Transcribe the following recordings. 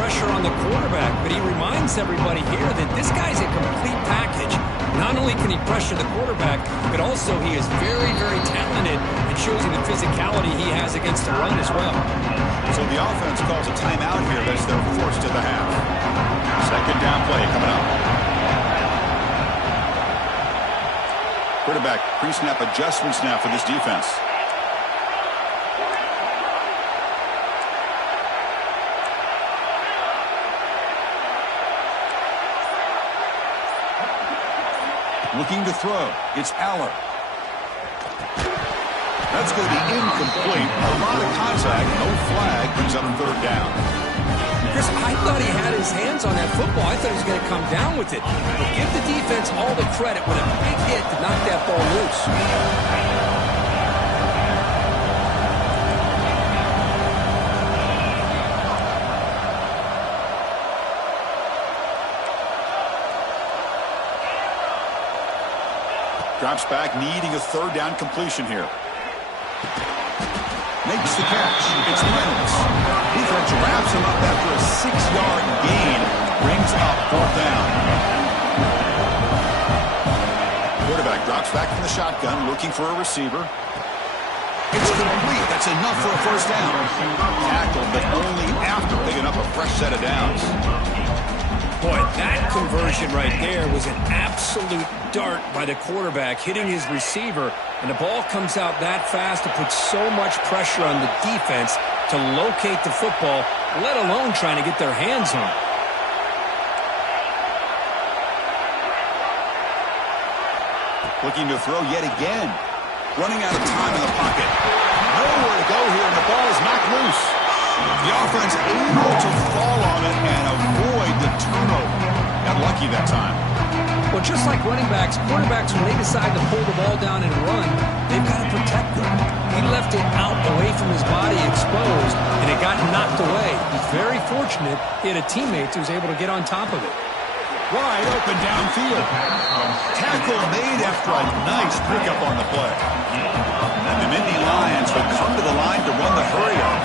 pressure on the quarterback, but he reminds everybody here that this guy's a complete package. Not only can he pressure the quarterback, but also he is very, very talented and shows you the physicality he has against the run as well. So the offense calls a timeout here as they're forced to the half. Second down play coming up. Quarterback pre-snap adjustments now for this defense. Looking to throw. It's Aller. That's going to be incomplete. A lot of contact. No flag. Brings up third down. Chris, I thought he had his hands on that football. I thought he was going to come down with it. But give the defense all the credit with a big hit to knock that ball loose. Drops back, needing a third down completion here. Makes the catch. It's Reynolds. Defense wraps him up after a 6-yard gain. Brings up fourth down. Quarterback drops back from the shotgun, looking for a receiver. It's complete. That's enough for a first down. Tackled, but only after picking up a fresh set of downs. Boy, that conversion right there was an absolute dart by the quarterback, hitting his receiver, and the ball comes out that fast to put so much pressure on the defense to locate the football, let alone trying to get their hands on it. Looking to throw yet again. Running out of time in the pocket. Nowhere to go here, and the ball is knocked loose. The offense able to fall on it and avoid the turnover. Got lucky that time. Well, just like running backs, quarterbacks, when they decide to pull the ball down and run, they've got to protect it. He left it out away from his body exposed, and it got knocked away. He's very fortunate he had a teammate who was able to get on top of it. Wide open downfield. Tackle made after a nice pickup on the play. And the Nittany Lions would come to the line to run the hurry-up.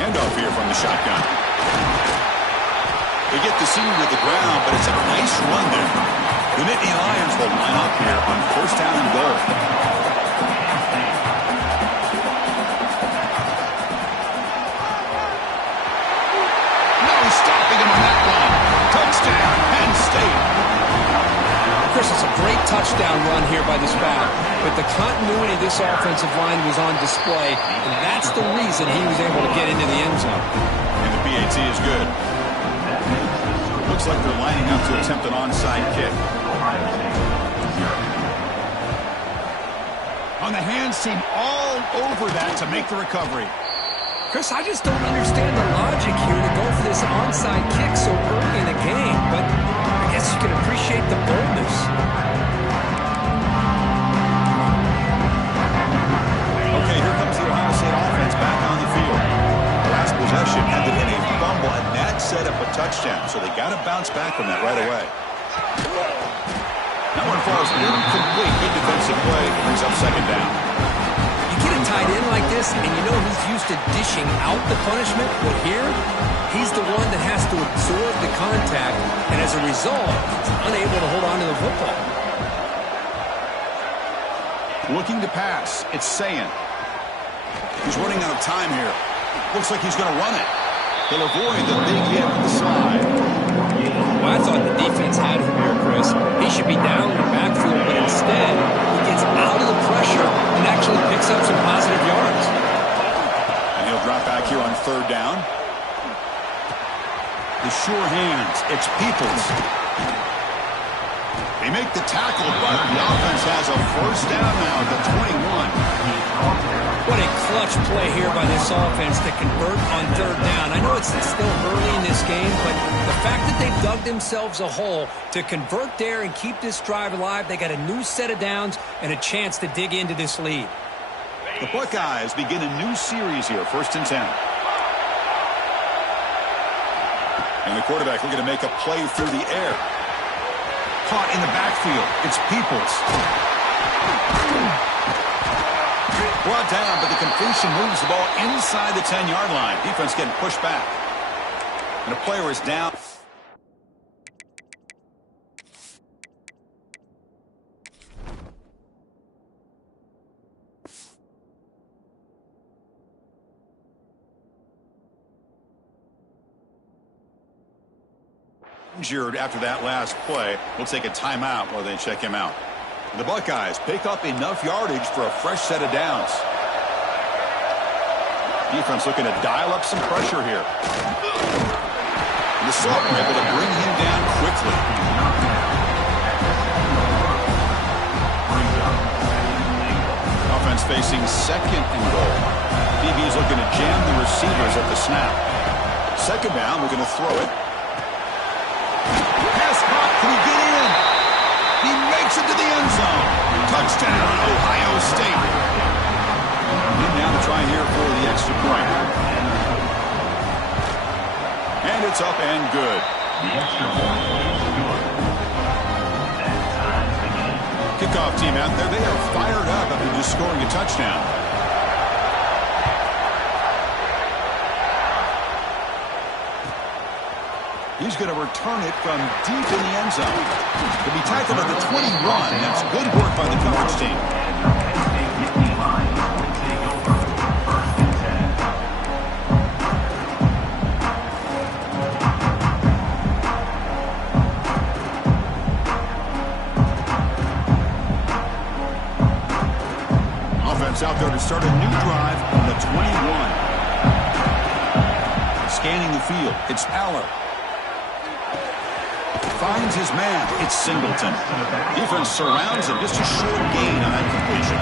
Handoff here from the shotgun. They get the senior to the ground, but it's a nice run there. The Nittany Lions will line up here on first down and goal. Stopping him on that run. Touchdown, Penn State. Chris, it's a great touchdown run here by this back, but the continuity of this offensive line was on display, and that's the reason he was able to get into the end zone. And the PAT is good. Looks like they're lining up to attempt an onside kick. On the hands team all over that to make the recovery. Chris, I just don't understand the logic here to go for this onside kick so early in the game, but I guess you can appreciate the boldness. Okay, here comes the Ohio State offense back on the field. Last possession ended in a fumble, and that set up a touchdown, so they got to bounce back from that right away. That one falls incomplete. Good defensive play. Brings up second down. Get a tight end like this, and you know he's used to dishing out the punishment, but here, he's the one that has to absorb the contact, and as a result, he's unable to hold on to the football. Looking to pass. It's Sayin. He's running out of time here. Looks like he's going to run it. He'll avoid the big hit with the slide. Well, I thought the defense had him here, Chris. He should be down in the backfield, but instead, he gets out of the pressure and actually picks up some positive yards. And he'll drop back here on third down. The sure hands. It's Peoples. They make the tackle, but the offense has a first down now at the 21. What a clutch play here by this offense to convert on third down. I know it's still early in this game, but the fact that they've dug themselves a hole to convert there and keep this drive alive, they got a new set of downs and a chance to dig into this lead. The Buckeyes begin a new series here, 1st and 10. And the quarterback looking to make a play through the air. Caught in the backfield. It's Peoples. Brought down, but the completion moves the ball inside the 10-yard line. Defense getting pushed back. And a player is down. Injured after that last play. We'll take a timeout while they check him out. The Buckeyes pick up enough yardage for a fresh set of downs. Defense looking to dial up some pressure here. And the Sophomore able to bring him down quickly. Offense facing second and goal. DB's looking to jam the receivers at the snap. Second down, we're going to throw it. Pass caught. Can he get in? He makes it to the end zone. Touchdown, Ohio State. And now to try here for the extra point. And it's up and good. The extra point is good. That time begins. Kickoff team out there, they are fired up after just scoring a touchdown. He's going to return it from deep in the end zone. To be tackled at the 21. That's good work by the coverage team. Offense out there to start a new drive on the 21. Scanning the field, it's Aller. Finds his man. It's Singleton. Defense surrounds him. Just a short gain on that completion.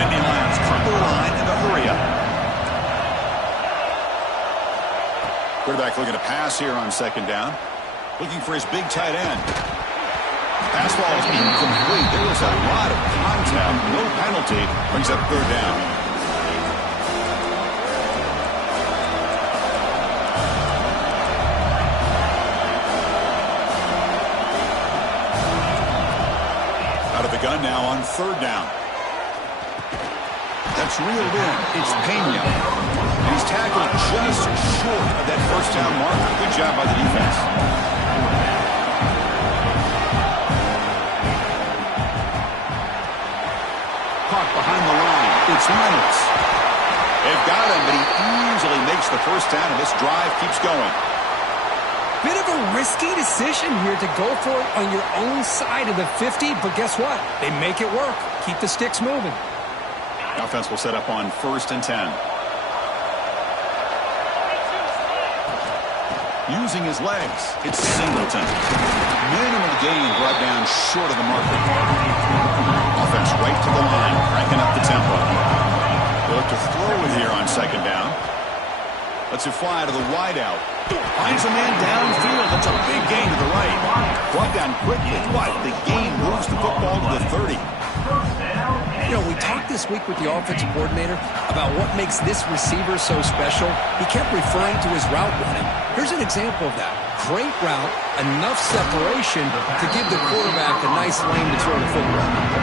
Nittany Lions cut the line in the hurry up. Quarterback looking to pass here on second down. Looking for his big tight end. Pass ball is incomplete. There was a lot of contact. No penalty. Brings up third down. Gun now on third down. That's reeled in. It's Pena. And he's tackled just short of that first down marker. Good job by the defense. Caught behind the line. It's Reynolds. They've got him, but he easily makes the first down, and this drive keeps going. Bit of a risky decision here to go for it on your own side of the 50, but guess what? They make it work. Keep the sticks moving. Offense will set up on 1st and 10. Using his legs, it's Singleton. Minimal gain brought down short of the marker. Offense right to the line, cranking up the tempo. They'll look to throw it here on second down. Lets it fly to the wideout. Finds a man downfield. That's a big gain to the right. Brought down quickly, but the gain moves the football to the 30. You know, we talked this week with the offensive coordinator about what makes this receiver so special. He kept referring to his route running. Here's an example of that. Great route, enough separation to give the quarterback a nice lane to throw the football.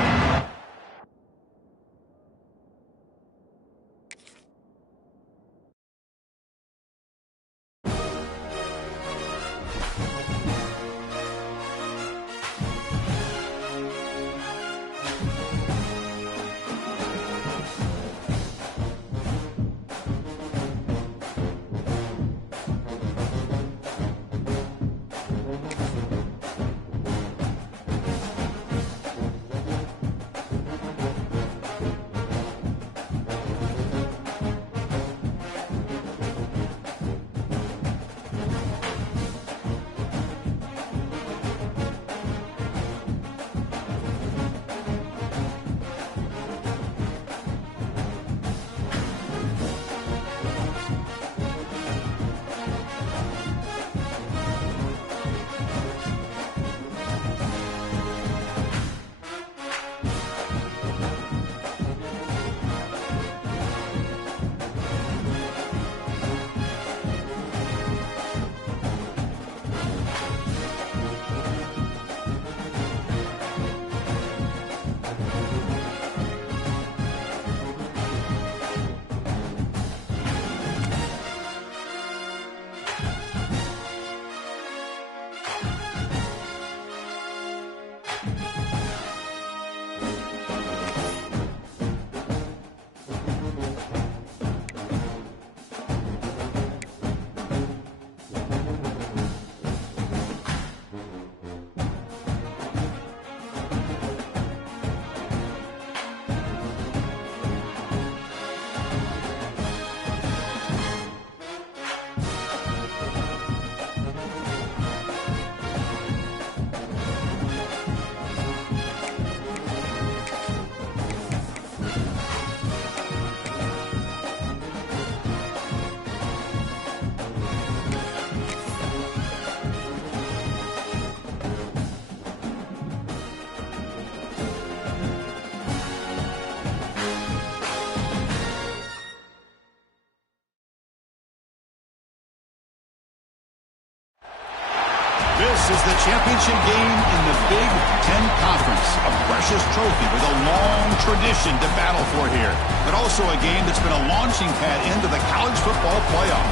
is the championship game in the Big Ten Conference. A precious trophy with a long tradition to battle for here. But also a game that's been a launching pad into the college football playoff.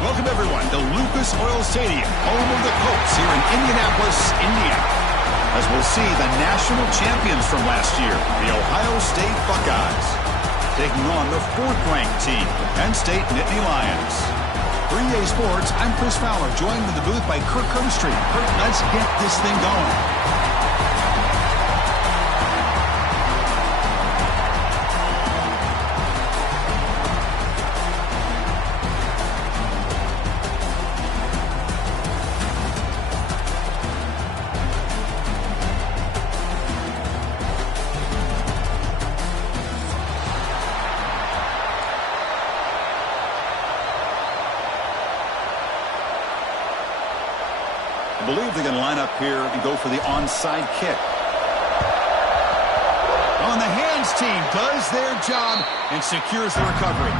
Welcome, everyone, to Lucas Oil Stadium, home of the Colts here in Indianapolis, Indiana. As we'll see the national champions from last year, the Ohio State Buckeyes, taking on the 4th-ranked team, Penn State Nittany Lions. For EA Sports, I'm Chris Fowler, joined in the booth by Kirk Herbstreit. Kirk, let's get this thing going. I believe they're going to line up here and go for the onside kick. On the hands team does their job and secures the recovery.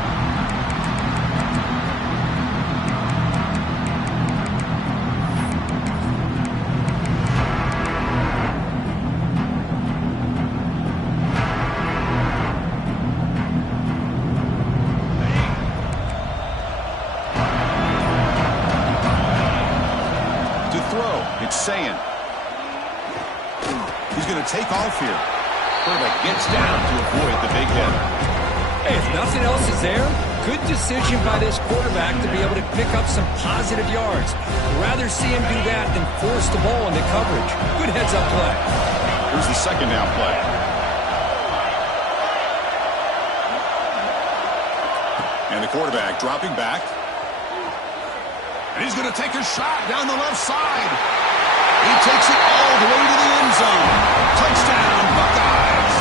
Saying he's going to take off here. Quarterback gets down to avoid the big hit. Hey, if nothing else is there, good decision by this quarterback to be able to pick up some positive yards. Rather see him do that than force the ball into coverage. Good heads-up play. Here's the second down play. And the quarterback dropping back. And he's going to take a shot down the left side. He takes it all the way to the end zone. Touchdown, Buckeyes.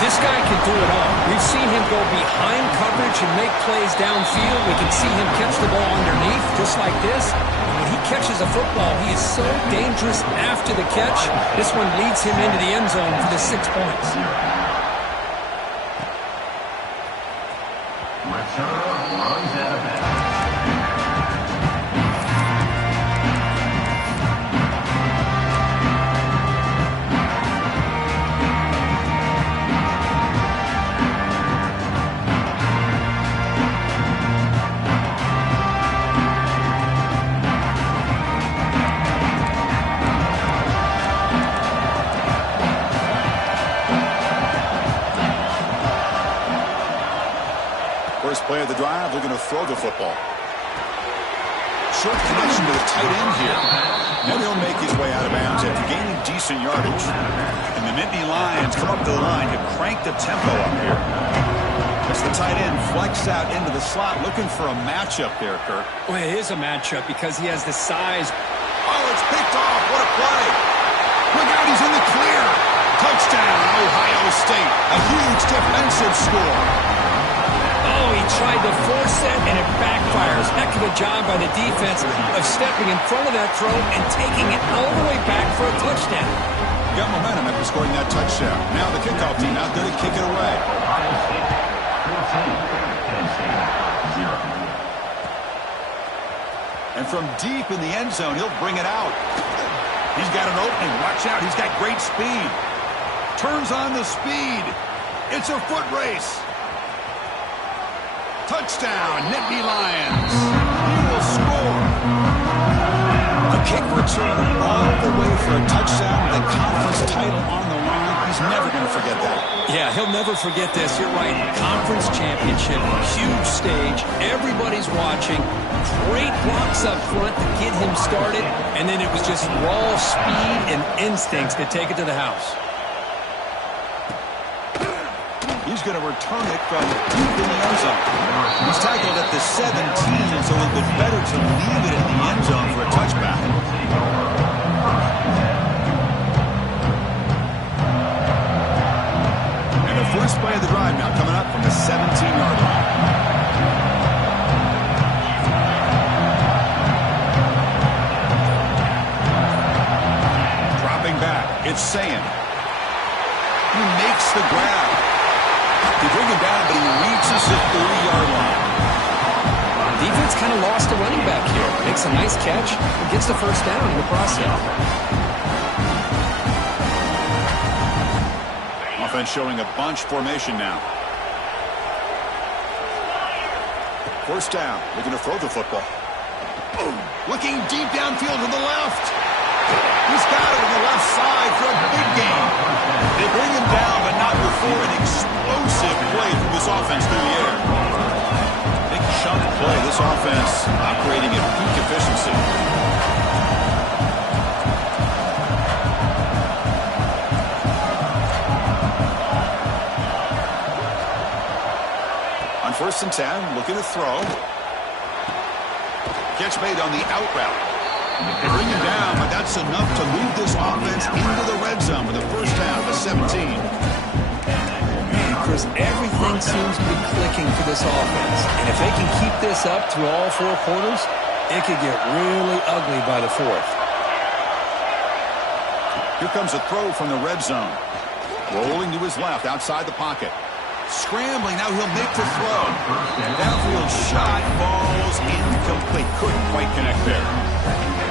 This guy can do it all. We've seen him go behind coverage and make plays downfield. We can see him catch the ball underneath, just like this. And when he catches a football, he is so dangerous after the catch. This one leads him into the end zone for the 6 points. Runs out of bounds. First play of the drive, they're going to throw the football. Short connection to the tight end here. Now he'll make his way out of bounds after gaining decent yardage. And the Nittany Lions come up to the line to crank the tempo up here. As the tight end flexed out into the slot, looking for a matchup there, Kirk. Well, it is a matchup because he has the size. Oh, it's picked off. What a play. Look out, he's in the clear. Touchdown, Ohio State. A huge defensive score. Oh, he tried to force it, and it backfires. Heck of a job by the defense of stepping in front of that throw and taking it all the way back for a touchdown. Got momentum after scoring that touchdown. Now the kickoff team out there to kick it away. Ohio State 14, Penn State 0. And from deep in the end zone, he'll bring it out. He's got an opening. Watch out. He's got great speed. Turns on the speed. It's a foot race. Touchdown, Nittany Lions. He will score. A kick return all the way for a touchdown. The conference title on the line. He's never going to forget that. Yeah, he'll never forget this. You're right. Conference championship, huge stage. Everybody's watching. Great blocks up front to get him started. And then it was just raw speed and instincts to take it to the house. He's going to return it from deep in the end zone. He's tackled at the 17, so it would be better to leave it in the end zone for a touchback. And the first play of the drive now coming up from the 17-yard line. Dropping back, it's Sayin. He makes the grab. They bring him down, but he reaches the 30-yard line. Defense kind of lost a running back here. Makes a nice catch and gets the first down in the process. Offense showing a bunch formation now. First down, looking to throw the football. Oh, looking deep downfield to the left. He's got it on the left side for a big gain. They bring him down, but not before an explosive play from this offense through the air. Big chunk play. This offense operating at peak efficiency. On 1st and 10, looking to throw. Catch made on the out route. They bring him down, but that's enough to move this offense into the red zone with the first down of 17. Chris, everything seems to be clicking for this offense. And if they can keep this up through all 4 quarters, it could get really ugly by the 4th. Here comes a throw from the red zone. Rolling to his left, outside the pocket. Scrambling, now he'll make the throw. Downfield shot, falls incomplete. Couldn't quite connect there.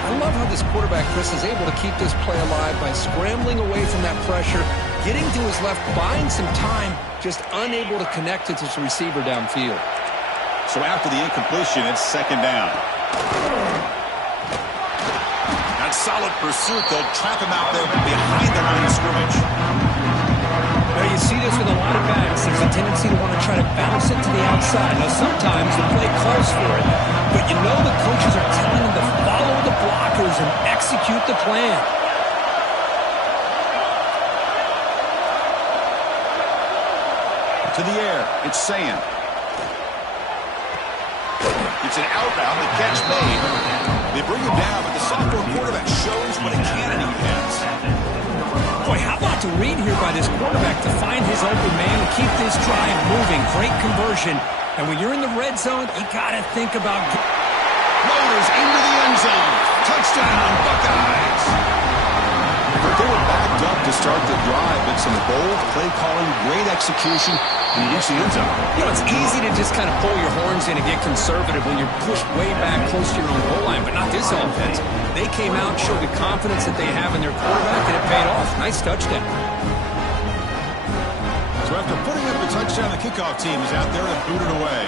I love how this quarterback, Chris, is able to keep this play alive by scrambling away from that pressure, getting to his left, buying some time, just unable to connect to his receiver downfield. So after the incompletion, it's 2nd down. That solid pursuit, they'll trap him out there behind the line of scrimmage. Now you see this with a lot of backs. There's a tendency to want to try to bounce it to the outside. Now sometimes the play calls for it, but you know the coaches are telling them to follow the blockers and execute the plan. To the air, it's Sayan. It's an out route, the catch made. They bring him down, but the sophomore quarterback shows what a cannon he has. Boy, how about the read here by this quarterback to find his open man and keep this drive moving. Great conversion. And when you're in the red zone, you got to think about... Motors into the end zone. Touchdown, Buckeyes. They were backed up to start the drive, but some bold play calling, great execution, and he reached the end zone. You know, it's easy to just kind of pull your horns in and get conservative when you're pushed way back close to your own goal line, but not this offense. They came out, showed the confidence that they have in their quarterback, and it paid off. Nice touchdown. So after putting up the touchdown, the kickoff team is out there to boot it away.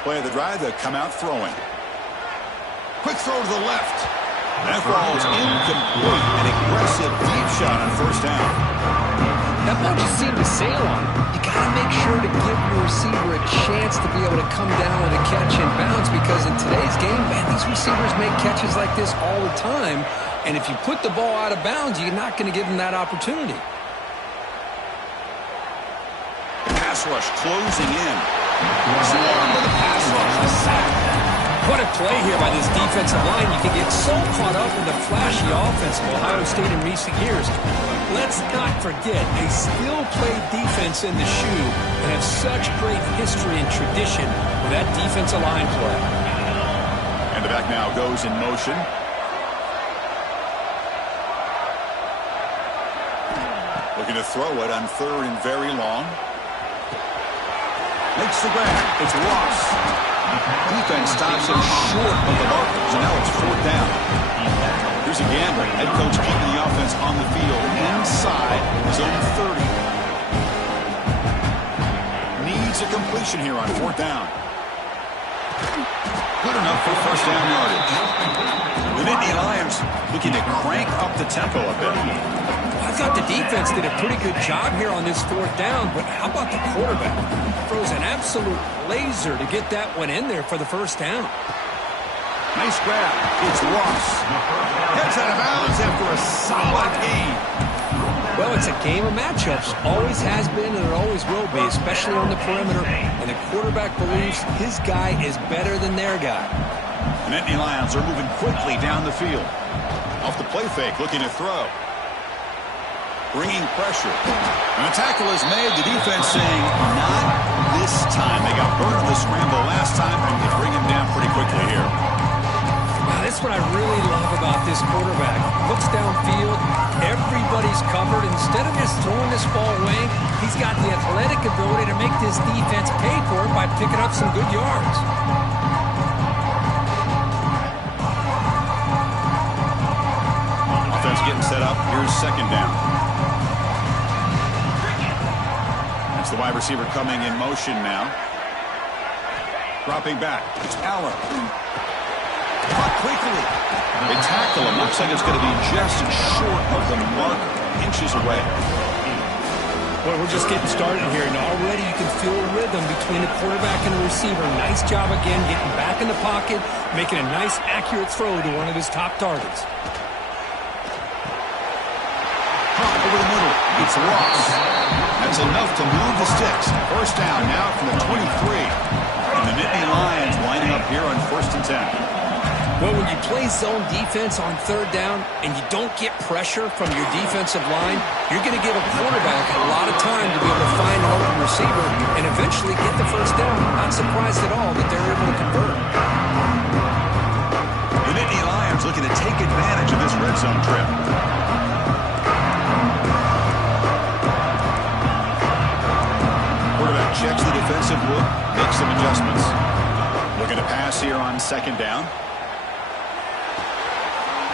Play of the drive, they come out throwing. Quick throw to the left. That ball's incomplete. An aggressive deep shot on 1st down. That ball just seemed to sail on him. You got to make sure to give your receiver a chance to be able to come down with a catch and bounce, because in today's game, man, these receivers make catches like this all the time. And if you put the ball out of bounds, you're not going to give them that opportunity. Pass rush closing in. Swarm with a pass rush, a sack. What a play here by this defensive line. You can get so caught up in the flashy offense of Ohio State in recent years. Let's not forget, they still play defense in the shoe and have such great history and tradition with that defensive line play. And the back now goes in motion. Looking to throw it on 3rd and very long. Makes the grab. It's Ross. Defense stops him short of the mark. So now it's 4th down. Here's a gamble. Head coach keeping the offense on the field inside his own 30. Needs a completion here on 4th down. Good enough for 1st down yardage. The Nittany Lions looking to crank up the tempo a bit. I thought the defense did a pretty good job here on this 4th down, but how about the quarterback? Throws an absolute laser to get that one in there for the 1st down. Nice grab. It's Ross. Heads out of bounds after a solid gain. Well, it's a game of matchups. Always has been and it always will be, especially on the perimeter. And the quarterback believes his guy is better than their guy. The Nittany Lions are moving quickly down the field. Off the play fake, looking to throw. Bringing pressure. And the tackle is made. The defense saying, not this time. They got burned in the scramble last time, and they bring him down pretty quickly here. Now, this is what I really love about this quarterback. Looks downfield. Everybody's covered. Instead of just throwing this ball away, he's got the athletic ability to make this defense pay for it by picking up some good yards. Offense getting set up. Here's second down. That's the wide receiver coming in motion now. Dropping back. It's Allen. Caught quickly. They tackle him. Looks like it's going to be just short of the mark, inches away. Boy, we're just getting started here, and already you can feel a rhythm between the quarterback and the receiver. Nice job again getting back in the pocket, making a nice, accurate throw to one of his top targets. Over the middle. It's Ross. That's enough to move the sticks. First down now from the 23. And the Nittany Lions lining up here on 1st and 10. Well, when you play zone defense on 3rd down and you don't get pressure from your defensive line, you're going to give a quarterback a lot of time to be able to find an open receiver and eventually get the 1st down. Not surprised at all that they're able to convert. The Nittany Lions looking to take advantage of this red zone trip. Quarterback checks the defensive look, makes some adjustments. Looking to pass here on 2nd down.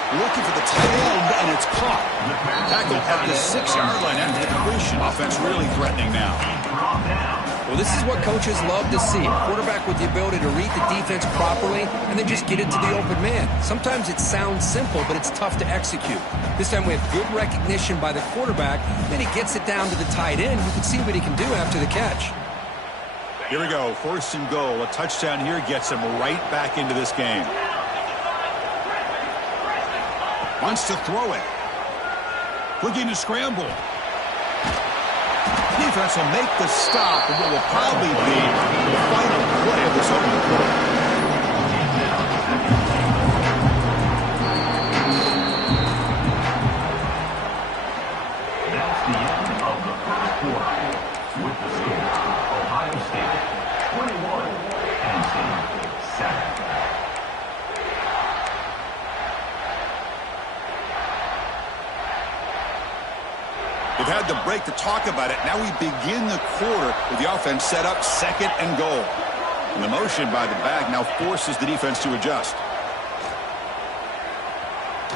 Looking for the tight end, and it's caught. Tackled at the 6-yard line after the completion. Offense really threatening now. Well, this is what coaches love to see. A quarterback with the ability to read the defense properly and then just get it to the open man. Sometimes it sounds simple, but it's tough to execute. This time we have good recognition by the quarterback. Then he gets it down to the tight end. You can see what he can do after the catch. Here we go. 1st and goal. A touchdown here gets him right back into this game. Wants to throw it. Looking to scramble. Defense will make the stop, and what will probably be the final play of this opening quarter. That's the end of the 1st quarter. With the score, Ohio State 21, Tennessee 7. They've had the break to talk about it. Now we begin the quarter with the offense set up 2nd and goal. And the motion by the back now forces the defense to adjust.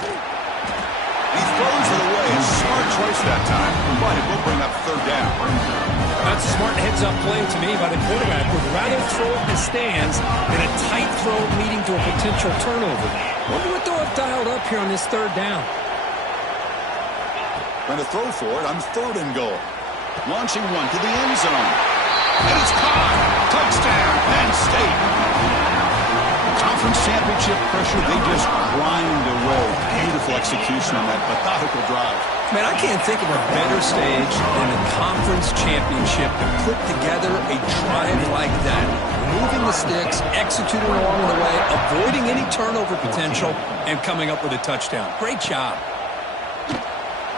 He throws it away. A smart choice that time, but it will bring up 3rd down. That's a smart heads-up play to me by the quarterback. Would rather throw it in the stands than a tight throw leading to a potential turnover. Wonder what they'll have dialed up here on this 3rd down. Going to throw for it on 3rd and goal. Launching one to the end zone. And it's caught. Touchdown, Penn State. Conference championship pressure, they just grind away. Beautiful execution on that methodical drive. Man, I can't think of a better stage than a conference championship to put together a drive like that. Moving the sticks, executing along the way, avoiding any turnover potential, and coming up with a touchdown. Great job.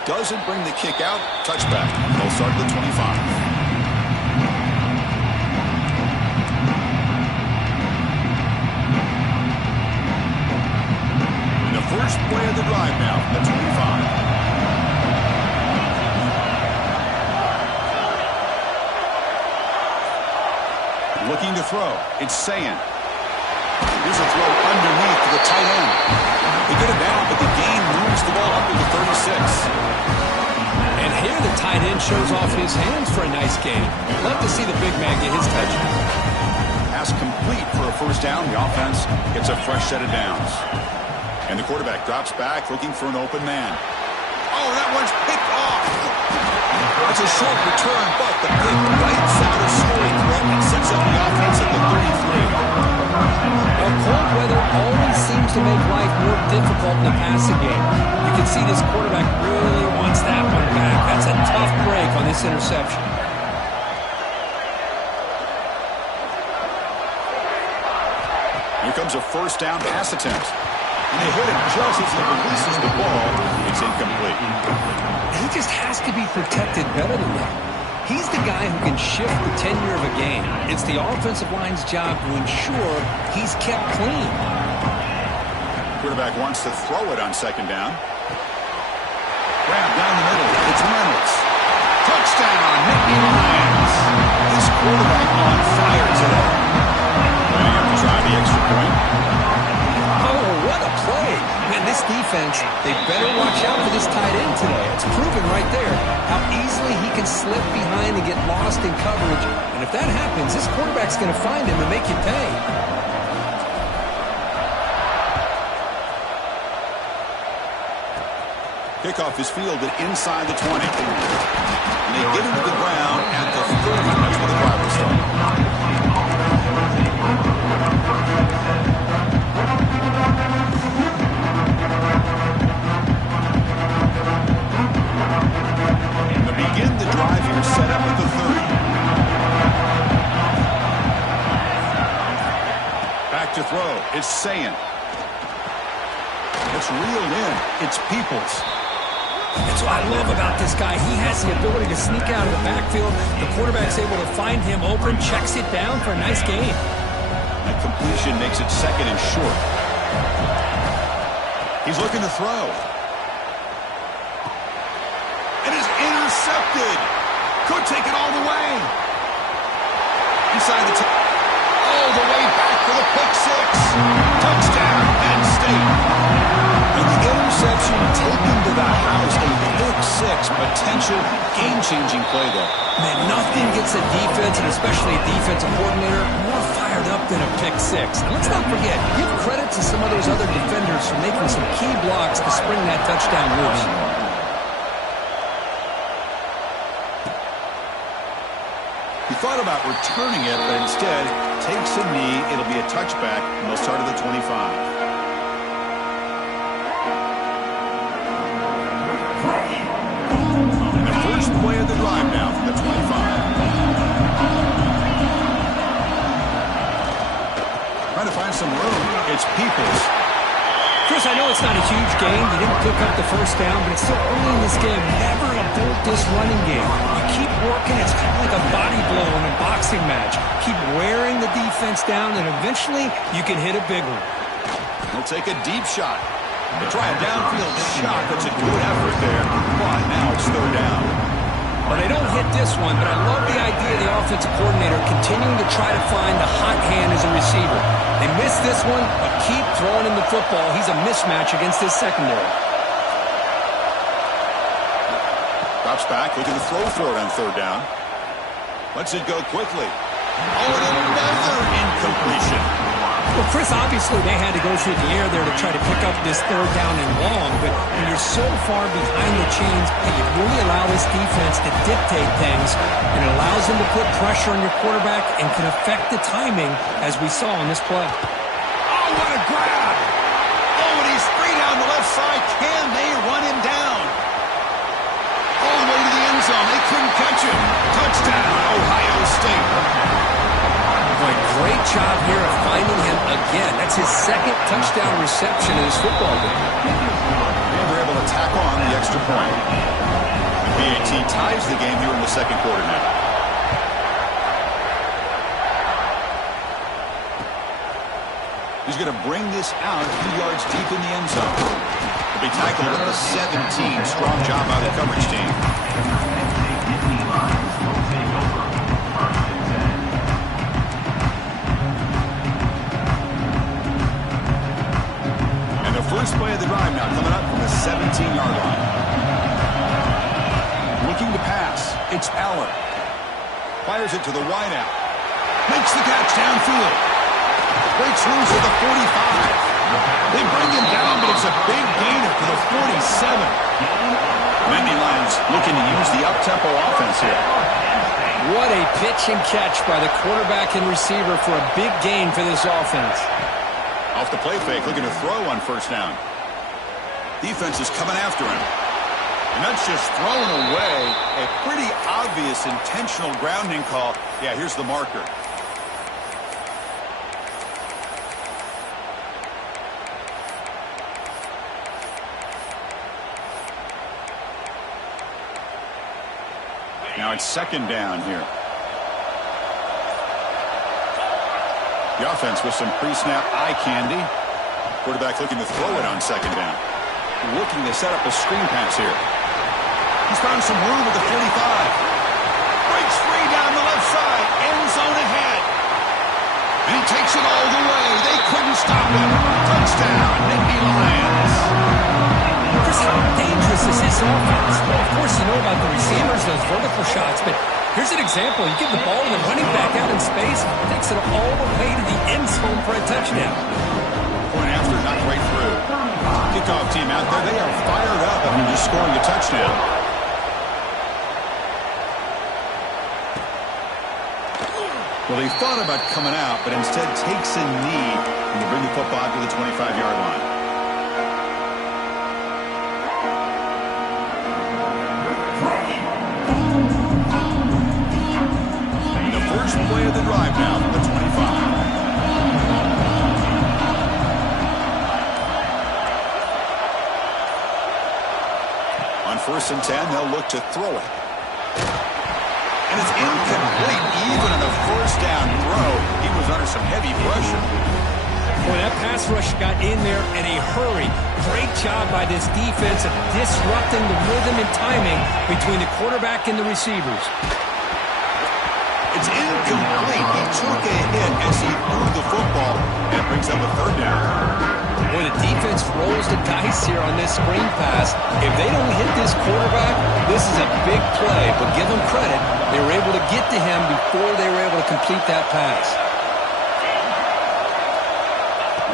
Doesn't bring the kick out. Touchback. They'll start at the 25. And the first play of the drive now, the 25. Looking to throw. It's Sayin. Here's a throw underneath to the tight end. They get it down, but the gain moves the ball up to the 36. And here the tight end shows off his hands for a nice gain. Love to see the big man get his touchdown. Pass complete for a 1st down. The offense gets a fresh set of downs. And the quarterback drops back looking for an open man. Oh, that one's picked off. That's a short return, but the pick wipes out a scoring threat and sets up the offense at the 33. Now, cold weather always seems to make life more difficult in the passing game. You can see this quarterback really wants that one back. That's this interception. Here comes a first down pass attempt. And they hit him just as he releases the ball. It's incomplete. He just has to be protected better than that. He's the guy who can shift the tenure of a game. It's the offensive line's job to ensure he's kept clean. Quarterback wants to throw it on second down. Grab down the middle. It's Reynolds. Touchdown, Nittany Lions. This quarterback on fire today. Lining up to try the extra point. Oh, what a play. Man, this defense, they better watch out for this tight end today. It's proven right there how easily he can slip behind and get lost in coverage. And if that happens, this quarterback's going to find him and make you pay. Kickoff is fielded inside the 20. And they get him to the ground at the 30. That's where the drive will start. And to begin the drive here, set up at the 30. Back to throw. It's Sayin. It's reeled in. It's Peoples. That's what I love about this guy. He has the ability to sneak out of the backfield. The quarterback's able to find him open, checks it down for a nice gain. That completion makes it second and short. He's looking to throw. It is intercepted. Could take it all the way. Inside the all the way back for the pick six. Touchdown, Penn State. And the interception taken to the house. A pick six, potential game-changing play there. Man, nothing gets a defense, and especially a defensive coordinator, more fired up than a pick six. And let's not forget, give credit to some of those other defenders for making some key blocks to spring that touchdown loose. He thought about returning it, but instead takes a knee. It'll be a touchback, and they'll start at the 25. And the first play of the drive now from the 25. Trying to find some room. It's Peoples. Chris, I know it's not a huge game. You didn't pick up the first down, but it's still early in this game. Never abort this running game. You keep working. It's kind of like a body blow in a boxing match. Keep wearing the defense down, and eventually you can hit a big one. He'll take a deep shot. They try a downfield shot. That's a good effort there. But now it's third down. Well, they don't hit this one, but I love the idea of the offensive coordinator continuing to try to find the hot hand as a receiver. They missed this one, but keep throwing him the football. He's a mismatch against his secondary. Drops back, looking to throw for it on third down. Lets it go quickly. Oh, and another incompletion. Well, Chris, obviously they had to go through the air there to try to pick up this third down and long, but when you're so far behind the chains, you really allow this defense to dictate things, and it allows them to put pressure on your quarterback and can affect the timing, as we saw on this play. Oh, what a grab! Oh, and he's free down the left side. Can they run him down? All the way to the end zone. They couldn't catch him. Touchdown, Ohio State. Boy, great job here of finding him again. That's his second touchdown reception in his football game. And they're able to tack on the extra point. The BAT ties the game here in the second quarter now. He's going to bring this out a few yards deep in the end zone. He'll be tackled at the 17. Strong job by the coverage team. First play of the drive now coming up from the 17-yard line. Looking to pass. It's Allen. Fires it to the wideout. Makes the catch downfield. Breaks loose at the 45. They bring him down, but it's a big gainer to the 47. Nittany Lions looking to use the up-tempo offense here. What a pitch and catch by the quarterback and receiver for a big gain for this offense. Off the play fake, looking to throw on first down. Defense is coming after him. And And that's just thrown away. A pretty obvious intentional grounding call. Yeah, here's the marker. Now it's second down here. The offense with some pre-snap eye candy. Quarterback looking to throw it on second down. Looking to set up a screen pass here. He's found some room at the 45. Breaks free down the left side. End zone ahead. And he takes it all the way. They couldn't stop him. Touchdown, Nittany Lions. Chris, how dangerous is this offense? Well, of course, you know about the receivers, those vertical shots, but here's an example. You give the ball to the running back out in space, takes it all the way to the end zone for a touchdown. Point after, not right through. Kickoff team out there, they are fired up after just scoring a touchdown. Well, he thought about coming out, but instead takes a knee and will bring the football to the 25-yard line. The first play of the drive now from the 25. On 1st and 10, they'll look to throw it. And it's incomplete. Even on the first down throw, he was under some heavy pressure. Boy, that pass rush got in there in a hurry. Great job by this defense of disrupting the rhythm and timing between the quarterback and the receivers. It's incomplete. He took a hit as he threw the football, and it brings up a third down. Boy, the defense rolls the dice here on this screen pass. If they don't hit this quarterback, this is a big play. But give them credit, they were able to get to him before they were able to complete that pass.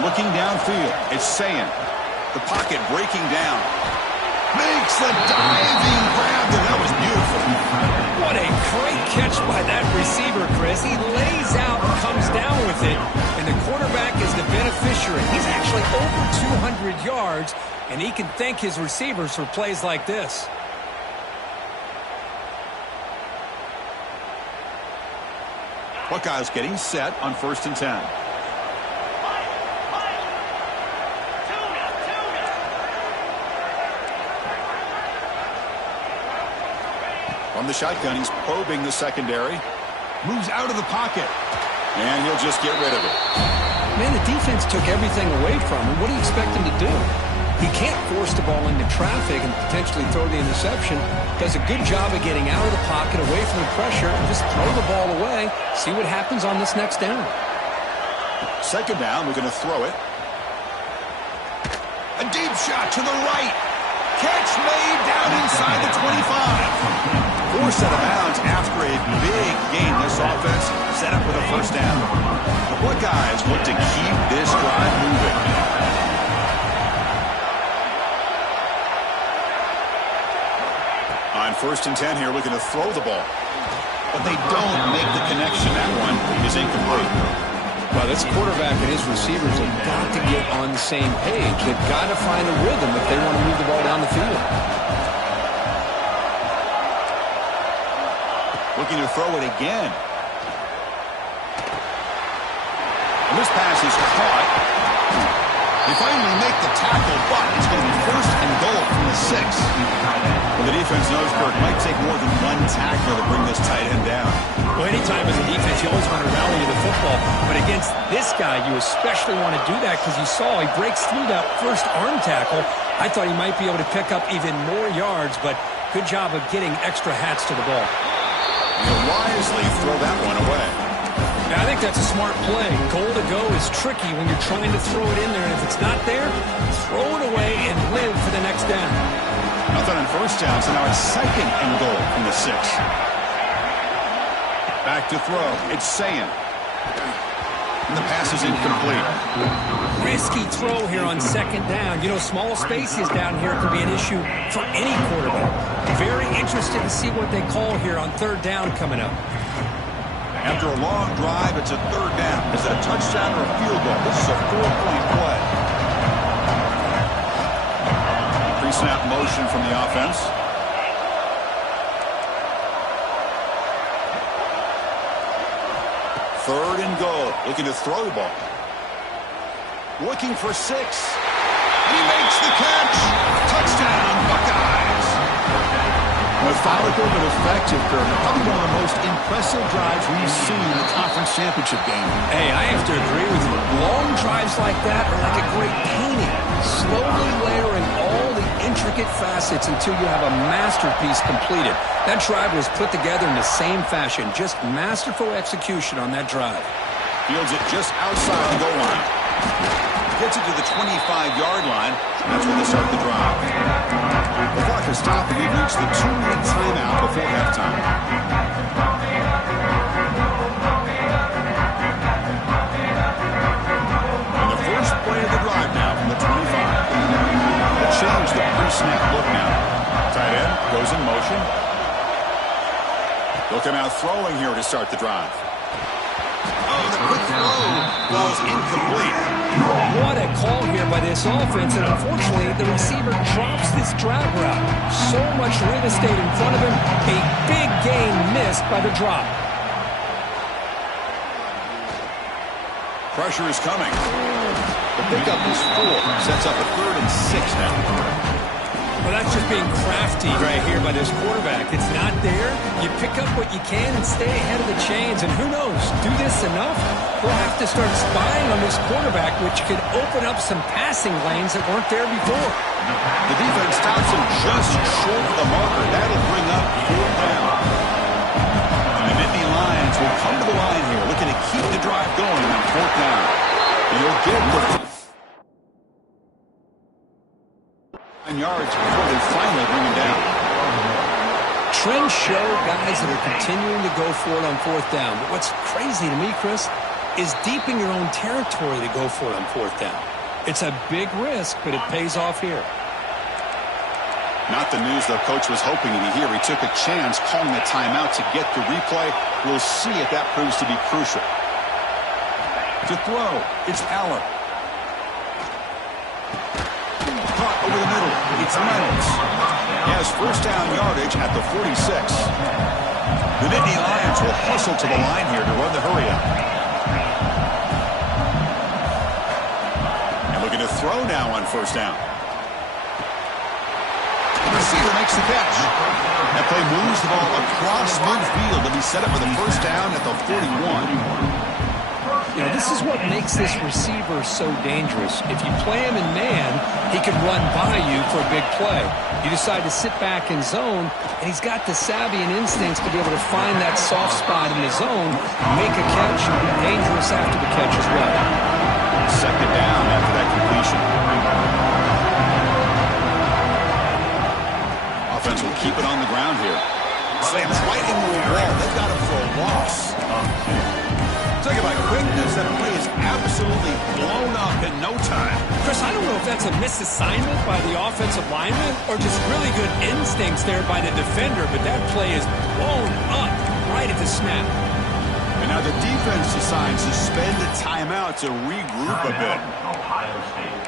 Looking downfield, it's Sayin. The pocket breaking down. Makes the diving grab, and that was beautiful. What a great catch by that receiver, Chris. He lays out and comes down with it, and the quarterback is the beneficiary. He's actually over 200 yards, and he can thank his receivers for plays like this. Buckeyes getting set on 1st and 10. From the shotgun, he's probing the secondary. Moves out of the pocket. And he'll just get rid of it. Man, the defense took everything away from him. What do you expect him to do? He can't force the ball into traffic and potentially throw the interception. Does a good job of getting out of the pocket, away from the pressure, and just throw the ball away. See what happens on this next down. Second down, we're going to throw it. A deep shot to the right. Catch made down inside the 25. Forced out of bounds after a big gain. This offense set up with a first down. The Buckeyes look to keep this drive moving. On 1st and 10 here, looking to throw the ball. But they don't make the connection. That one is incomplete. Well, this quarterback and his receivers have got to get on the same page. They've got to find a rhythm if they want to move the ball down the field. Looking to throw it again. And this pass is caught. They finally make the tackle, but it's going to be 1st and goal from the 6. Well, the defense knows Kirk might take more than one tackle to bring this tight end down. Well, anytime as a defense, you always want to rally to the football. But against this guy, you especially want to do that because you saw he breaks through that first arm tackle. I thought he might be able to pick up even more yards, but good job of getting extra hats to the ball. He'll wisely throw that one away. Yeah, I think that's a smart play. Goal to go is tricky when you're trying to throw it in there, and if it's not there, throw it away and live for the next down. Nothing on first down, so now it's 2nd and goal from the 6. Back to throw. It's Sayin. And the pass is incomplete. Risky throw here on 2nd down. You know, small spaces down here can be an issue for any quarterback. Very interested to see what they call here on 3rd down coming up. After a long drive, it's a 3rd down. Is it a touchdown or a field goal? This is a 4-point play. Pre-snap motion from the offense. 3rd and goal. Looking to throw the ball. Looking for 6. And he makes the catch. Touchdown, Buckeyes. Methodical but effective, Kurt. Probably one of the most impressive drives we've seen in the conference championship game. Hey, I have to agree with you. Long drives like that are like a great painting. Slowly layering all the intricate facets until you have a masterpiece completed. That drive was put together in the same fashion. Just masterful execution on that drive. Fields it just outside the goal line. Gets it to the 25-yard line. That's when they start the drive. The clock has stopped, and we've reached the 2-minute timeout before halftime. And the first play of the drive now from the 25. We'll change the pre-snap look now. Tight end goes in motion. They'll come out throwing here to start the drive. Oh, the quick throw goes incomplete. What a call here by this offense, and unfortunately, the receiver drops this drag route. So much real estate in front of him, a big gain missed by the drop. Pressure is coming. The pickup is 4. Sets up a 3rd and 6 now. Well, that's just being crafty right here by this quarterback. It's not there. You pick up what you can and stay ahead of the chains. And who knows, do this enough, we'll have to start spying on this quarterback, which could open up some passing lanes that weren't there before. The defense stops him just short of the marker. That'll bring up 4th down. And the Nittany Lions will come to the line here, looking to keep the drive going on 4th down. And you'll get the 9 yards before they finally bring him down. Trends show guys that are continuing to go for it on 4th down. But what's crazy to me, Chris, is deep in your own territory to go for it on 4th down. It's a big risk, but it pays off here. Not the news the coach was hoping to hear. He took a chance calling a timeout to get the replay. We'll see if that proves to be crucial. To throw, it's Allen. Caught over the middle. It's Reynolds. He has 1st down yardage at the 46. The Nittany Lions will hustle to the line here to run the hurry-up. And looking to throw now on 1st down. The receiver makes the catch. That play moves the ball across midfield to be set up for the 1st down at the 41. You know, this is what makes this receiver so dangerous. If you play him in man, he can run by you for a big play. You decide to sit back in zone, and he's got the savvy and instincts to be able to find that soft spot in the zone, make a catch, and be dangerous after the catch as well. 2nd down after that completion. Offense will keep it on the ground here. Slams right into the wall. They've got him for a loss. Talking about quickness, that play is absolutely blown up in no time. Chris, I don't know if that's a misassignment by the offensive lineman or just really good instincts there by the defender, but that play is blown up right at the snap. And now the defense decides to spend a timeout to regroup a bit. Ohio State.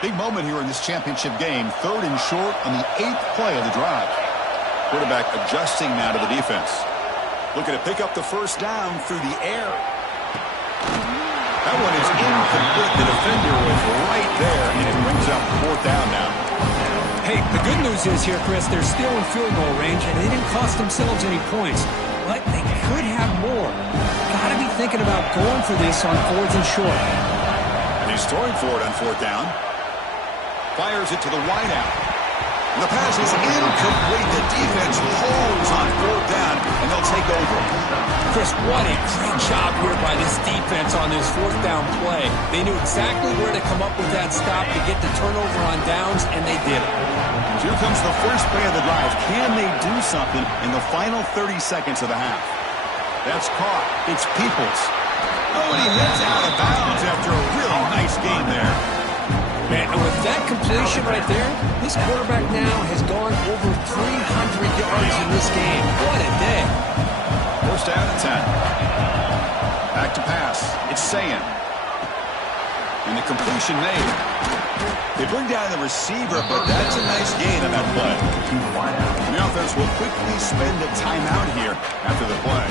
Big moment here in this championship game. 3rd and short on the 8th play of the drive. Quarterback adjusting now to the defense. Looking to pick up the 1st down through the air. That one is incomplete. The defender was right there, and it brings up 4th down now. Hey, the good news is here, Chris, they're still in field goal range, and they didn't cost themselves any points. But they could have more. Got to be thinking about going for this on 4th and short. And he's throwing for it on 4th down. Fires it to the wideout. The pass is incomplete. The defense holds on 4th down, and they'll take over. Chris, what a great job here by this defense on this 4th down play. They knew exactly where to come up with that stop to get the turnover on downs, and they did it. Here comes the first play of the drive. Can they do something in the final 30 seconds of the half? That's caught. It's Peoples. Oh, and he heads out of bounds after a really nice game there. Man, and with that completion right there, this quarterback now has gone over 300 yards in this game. What a day. 1st down and 10. Back to pass. It's Sayin. And the completion made. They bring down the receiver, but that's a nice gain on that play. And the offense will quickly spend a timeout here after the play.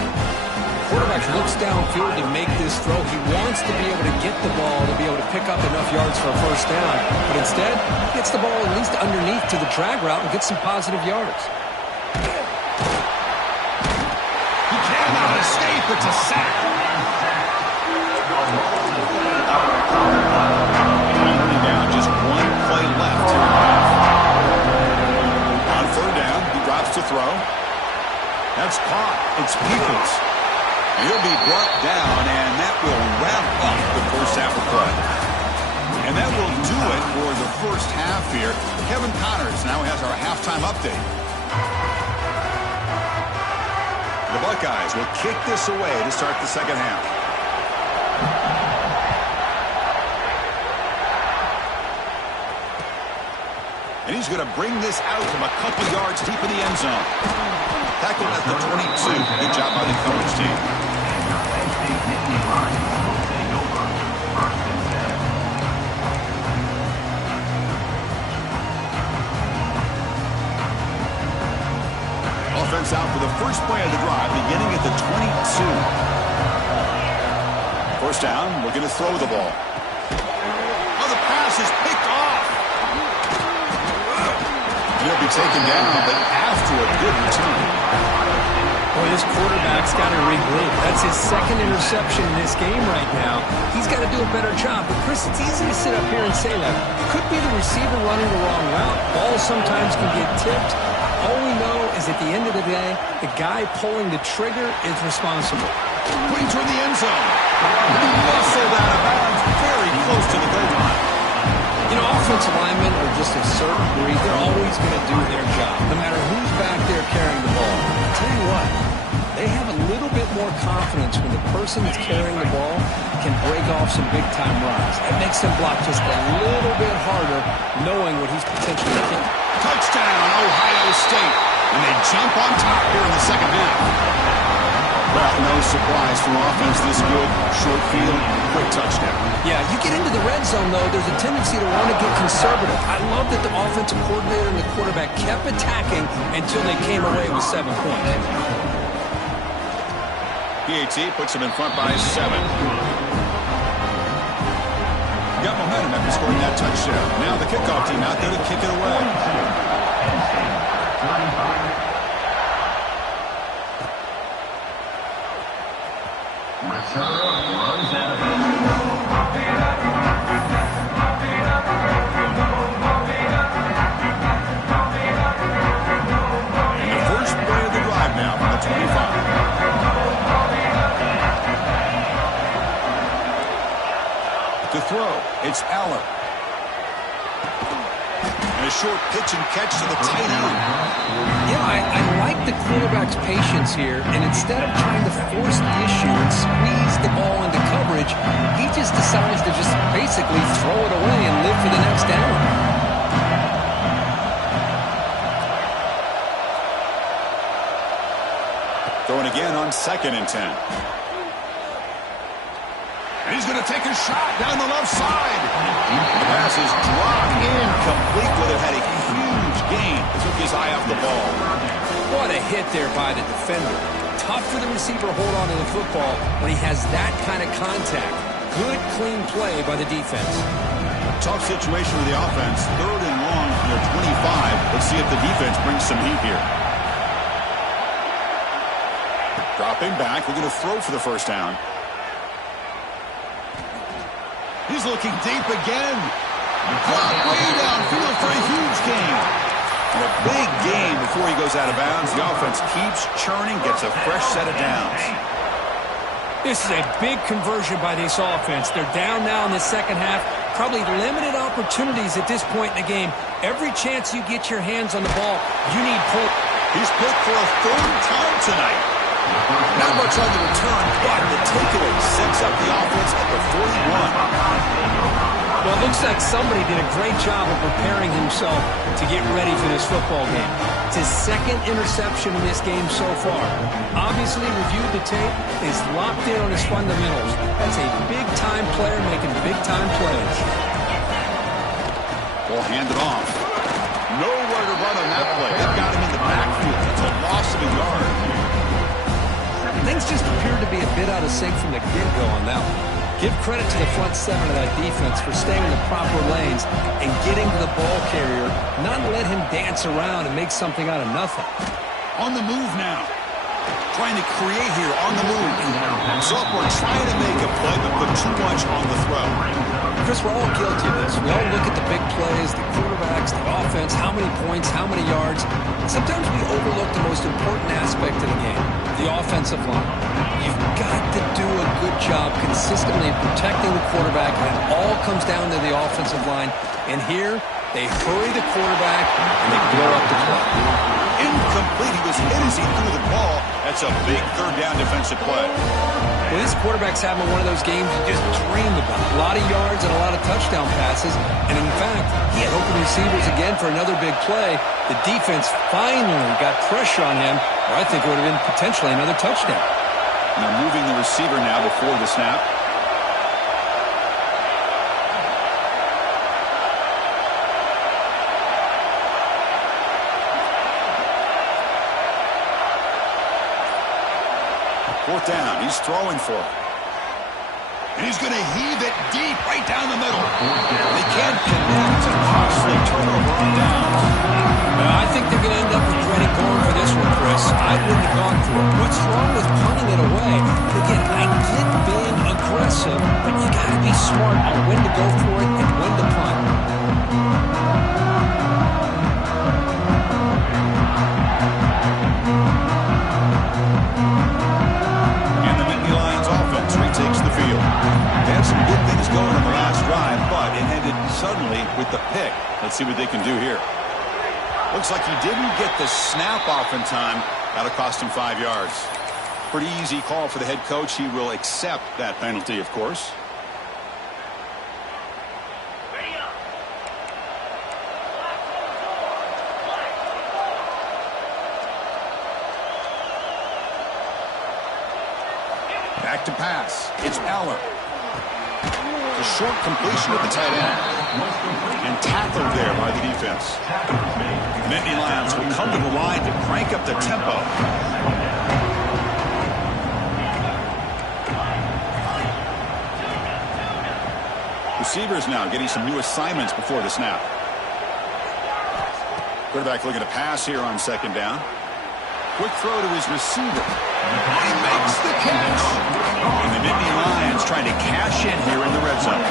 Quarterback looks downfield to make this throw. He wants to be able to get the ball to be able to pick up enough yards for a first down. But instead, he gets the ball at least underneath to the drag route and gets some positive yards. He cannot escape. It's a sack. Turning down, just one play left here in the half. On third down, he drops to throw. That's caught. It's Peoples. He'll be brought down, and that will wrap up the first half of play. And that will do it for the first half here. Kevin Connors now has our halftime update. The Buckeyes will kick this away to start the second half. And he's going to bring this out from a couple yards deep in the end zone. Tackled at the 22. Good job by the coverage team. Offense out for the first play of the drive, beginning at the 22. First down, we're going to throw the ball. Oh, the pass is picked off. He'll be taken down, but after a good return. Boy, this quarterback's got to regroup. That's his second interception in this game right now. He's got to do a better job. But, Chris, it's easy to sit up here and say that. It could be the receiver running the wrong route. Balls sometimes can get tipped. All we know is at the end of the day, the guy pulling the trigger is responsible. Putting toward the end zone. He muscled out of bounds very close to the goal line. You know, offensive linemen are just a certain breed. They're always going to do their job, no matter who's back there carrying the ball. I'll tell you what, they have a little bit more confidence when the person that's carrying the ball can break off some big-time runs. That makes them block just a little bit harder, knowing what he's potentially getting. Touchdown, Ohio State. And they jump on top here in the second half. Well, no surprise for offense this good. Short field, quick touchdown. Yeah, you get into the red zone, though, there's a tendency to want to get conservative. I love that the offensive coordinator and the quarterback kept attacking until they came away with 7 points. PAT puts them in front by 7. Got momentum after scoring that touchdown. Now the kickoff team out there to kick it away. And the first play of the drive now from the 25. To throw, it's Aller. And a short pitch and catch to the tight end. Yeah, I like the quarterback's patience here, and instead of trying to force the issue and squeeze the ball into coverage, he just decides to just basically throw it away and live for the next down. Throwing again on 2nd and 10. And he's going to take a shot down the left side. The pass is dropped incomplete with it. Had a huge gain. Took his eye off the ball. What a hit there by the defender. Tough for the receiver to hold on to the football when he has that kind of contact. Good, clean play by the defense. Tough situation with the offense. 3rd and long from their 25. Let's see if the defense brings some heat here. Dropping back. We're going to throw for the first down. He's looking deep again. Dropped way downfield for a huge gain. And a big gain before he goes out of bounds. The offense keeps churning, gets a fresh set of downs. This is a big conversion by this offense. They're down now in the second half. Probably limited opportunities at this point in the game. Every chance you get your hands on the ball, you need pull. He's picked for a 3rd time tonight. Not much on the return, but the takeaway sets up the offense at the 41. Well, it looks like somebody did a great job of preparing himself to get ready for this football game. It's his 2nd interception in this game so far. Obviously, reviewed the tape, is locked in on his fundamentals. That's a big-time player making big-time plays. will hand it off. Nowhere to run on that play. They've got him in the backfield. It's a loss of a yard. Things just appeared to be a bit out of sync from the get-go on that one. Give credit to the front seven of that defense for staying in the proper lanes and getting to the ball carrier, not let him dance around and make something out of nothing. On the move now. Trying to create here on the move. Sophomore trying to make a play, but put too much on the throw. Chris, we're all guilty of this. We all look at the big plays, the quarterbacks, the offense, how many points, how many yards. Sometimes we overlook the most important aspect of the game, the offensive line. You've got to do a good job consistently protecting the quarterback, and it all comes down to the offensive line. And here, they hurry the quarterback, and they blow up the clock. Incomplete. He was hit as he threw the ball. That's a big third down defensive play. Well, this quarterback's having one of those games you just dream about. A lot of yards and a lot of touchdown passes. And in fact, he had open receivers again for another big play. The defense finally got pressure on him, or I think it would have been potentially another touchdown. And they're moving the receiver now before the snap. Fourth down. He's throwing for it. And he's going to heave it deep right down the middle. They can't connect. It's a costly turnover on downs. Well, I think they're going to end up regretting going for this one, Chris. I wouldn't have gone for it. What's wrong with punting it away? Again, I get being aggressive, but you got to be smart on when to go for it and when to punt. Takes the field. They had some good things going on the last drive, but it ended suddenly with the pick. Let's see what they can do here. Looks like he didn't get the snap off in time. That'll cost him 5 yards. Pretty easy call for the head coach. He will accept that penalty, of course. Back to pass. It's Allen. A short completion at the tight end. And tackled there by the defense. The Nittany Lions will come to the line to crank up the tempo. Receivers now getting some new assignments before the snap. Quarterback looking to pass here on second down. Quick throw to his receiver. He makes the catch. And the Nittany Lions trying to cash in here in the red zone.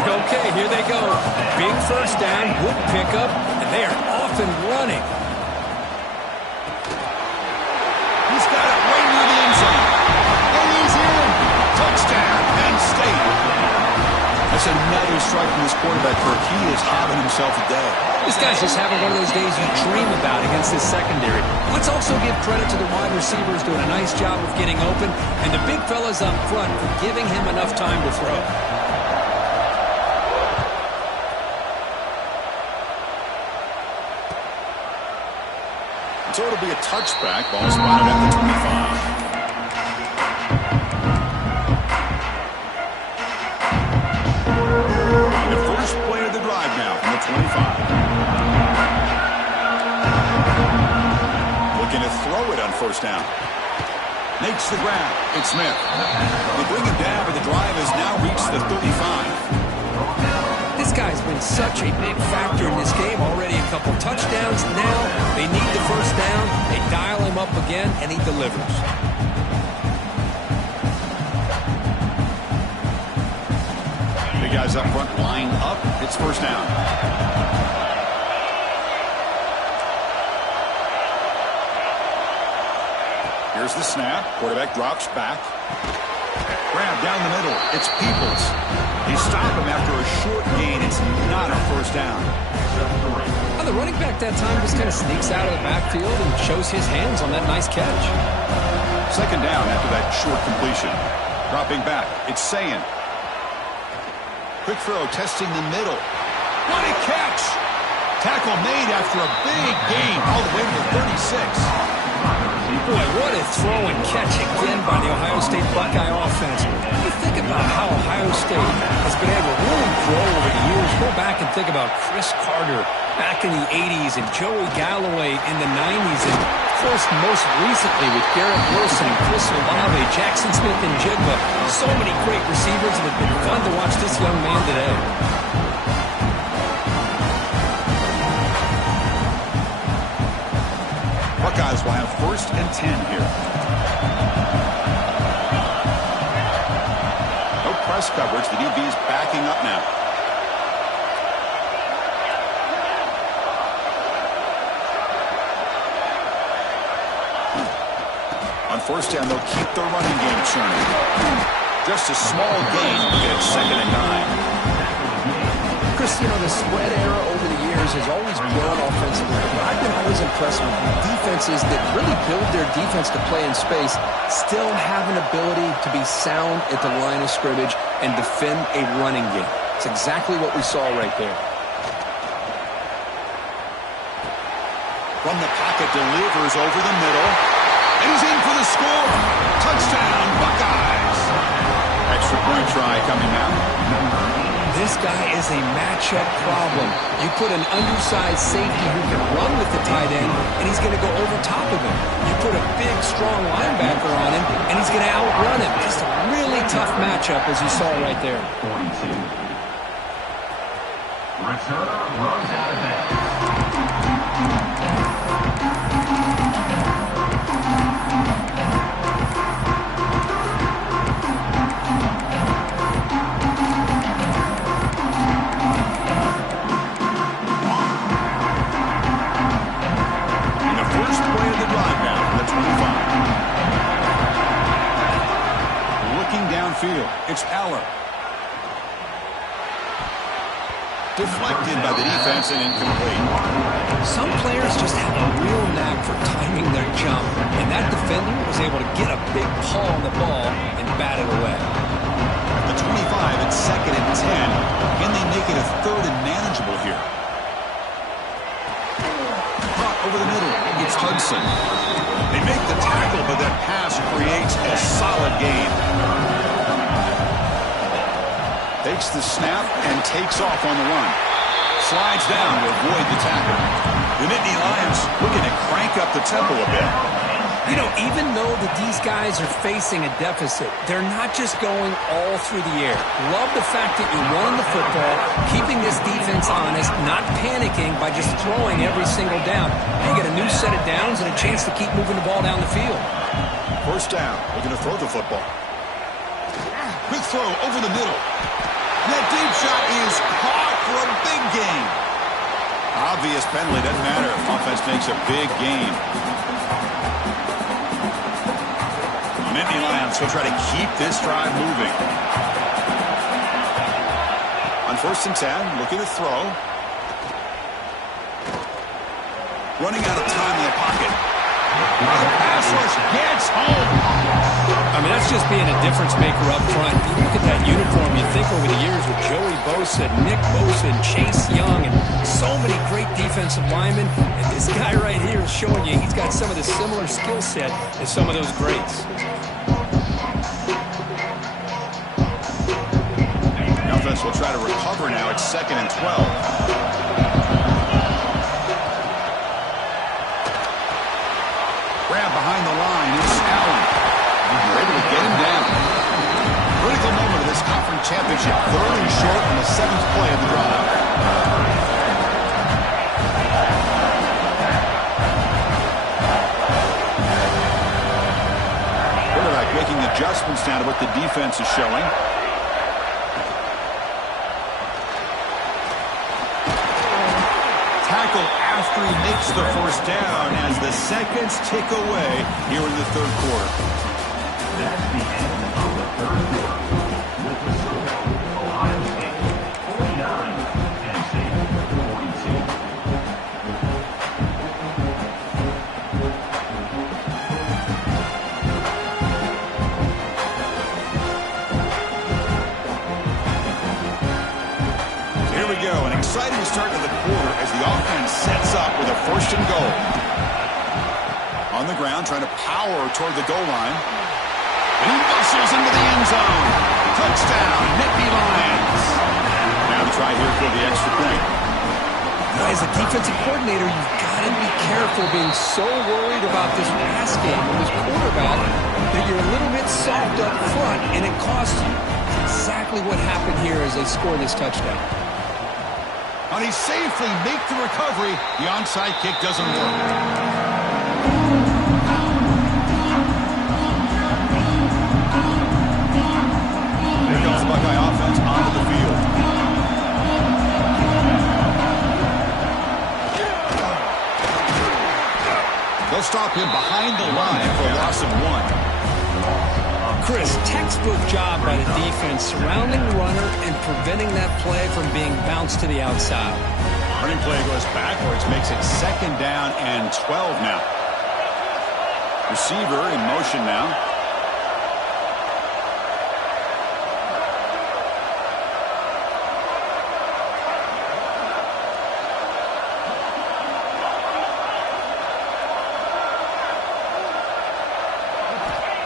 Okay, here they go. Big first down, good pickup, and they are off and running. He's got it right near the end zone. And he's in. Touchdown, Penn State. That's another strike from this quarterback, Kirk. He is having himself a day. This guy's just having one of those days you dream about against this secondary. Let's also give credit to the wide receivers doing a nice job of getting open, and the big fellas up front for giving him enough time to throw. So it'll be a touchback. Ball spotted at the 25. The first play of the drive now from the 25. Looking to throw it on first down. Makes the grab. It's Smith. They bring him down, but the drive has now reached the 35. This guy's been such a big factor in this game. Already a couple touchdowns. Now they need the first down. They dial him up again, and he delivers. Big guys up front line up. It's first down. Here's the snap. Quarterback drops back. Grab down the middle. It's Peoples. They stop him after a short gain. It's not a first down. Well, the running back that time just kind of sneaks out of the backfield and shows his hands on that nice catch. Second down after that short completion. Dropping back. It's Sayin. Quick throw testing the middle. What a catch! Tackle made after a big gain all the way to the 36. Boy, what a throw and catch again by the Ohio State Buckeye offense. When you think about how Ohio State has been able to really grow over the years, go back and think about Chris Carter back in the 80s and Joey Galloway in the 90s, and of course most recently with Garrett Wilson, Chris Olave, Jackson Smith, and Jigba. So many great receivers, and it's been fun to watch this young man today. Buckeyes will have 1st and 10 here. No press coverage. The DB is backing up now. On 1st down, they'll keep their running game churning. Just a small gain. Look at 2nd and 9. Chris, you know, the spread era over the years has always grown offensively, but I've been always impressed with defenses that really build their defense to play in space, still have an ability to be sound at the line of scrimmage and defend a running game. It's exactly what we saw right there. From the pocket, delivers over the middle. And he's in for the score. Touchdown, Buckeyes. Extra point try coming out. This guy is a matchup problem. You put an undersized safety who can run with the tight end, and he's going to go over top of him. You put a big, strong linebacker on him, and he's going to outrun him. Just a really tough matchup, as you saw right there. 42. Returner runs out of bounds. Field. It's Aller. Deflected by the defense and incomplete. Some players just have a real knack for timing their jump, and that defender was able to get a big paw on the ball and bat it away. At the 25, it's 2nd and 10. Can they make it a 3rd and manageable here? Caught over the middle. It's Hudson. They make the tackle, but that pass creates a solid gain. Takes the snap and takes off on the run. Slides down to avoid the tackle. The Nittany Lions looking to crank up the tempo a bit. You know, even though that these guys are facing a deficit, they're not just going all through the air. Love the fact that you're running the football, keeping this defense honest, not panicking by just throwing every single down. You get a new set of downs and a chance to keep moving the ball down the field. 1st down, looking to throw the football. Quick throw over the middle. That deep shot is caught for a big gain. Obvious penalty. Doesn't matter if offense makes a big gain. Nittany Lions will try to keep this drive moving. On 1st and 10, looking to throw. Running out of time in the pocket. The pass rush gets home. I mean, that's just being a difference maker up front. You look at that uniform, you think over the years with Joey Bosa, Nick Bosa, and Chase Young, and so many great defensive linemen. And this guy right here is showing you he's got some of the similar skill set as some of those greats. The offense will try to recover now. It's 2nd and 12. Grab behind the line. It's Allen. They're able to get him down. Critical moment of this conference championship. 3rd and short on the 7th play of the drive. Quarterback making adjustments now to what the defense is showing. Tackle after he makes the 1st down as the seconds tick away here in the 3rd quarter. That's the end of the 3rd quarter. With the score, Ohio State 49, Penn State 42. Here we go, an exciting start to the quarter as the offense sets up with a 1st and goal. On On the ground, trying to power toward the goal line. And he muscles into the end zone. Touchdown, Nittany Lions. Now to try here for the extra point. As a defensive coordinator, you've got to be careful being so worried about this pass game and this quarterback that you're a little bit soft up front, and it costs you. That's exactly what happened here as they score this touchdown. And he safely make the recovery. The onside kick doesn't work. Here comes the Buckeye offense onto the field. They'll stop him behind the line for a loss of 1. Chris, textbook job by the defense surrounding the runner and preventing that play from being bounced to the outside. Running play goes backwards, makes it 2nd down and 12 now. Receiver in motion now.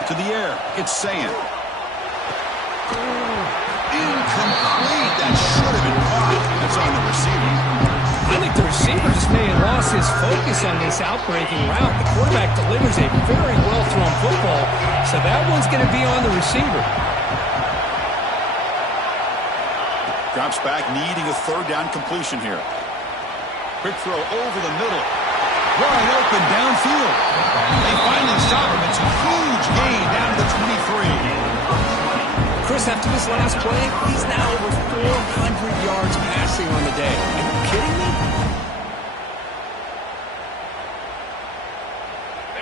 To the air, it's Sayin. Incomplete. That should have been caught. That's on the receiver. I think the receiver just may have lost his focus on this outbreaking route. The quarterback delivers a very well-thrown football, so that one's going to be on the receiver. Drops back, needing a 3rd down completion here. Quick throw over the middle. Wide open downfield. They finally stop him. It's a huge gain down to the 23. Chris, after this last play, he's now over 400 yards passing on the day. Are you kidding me?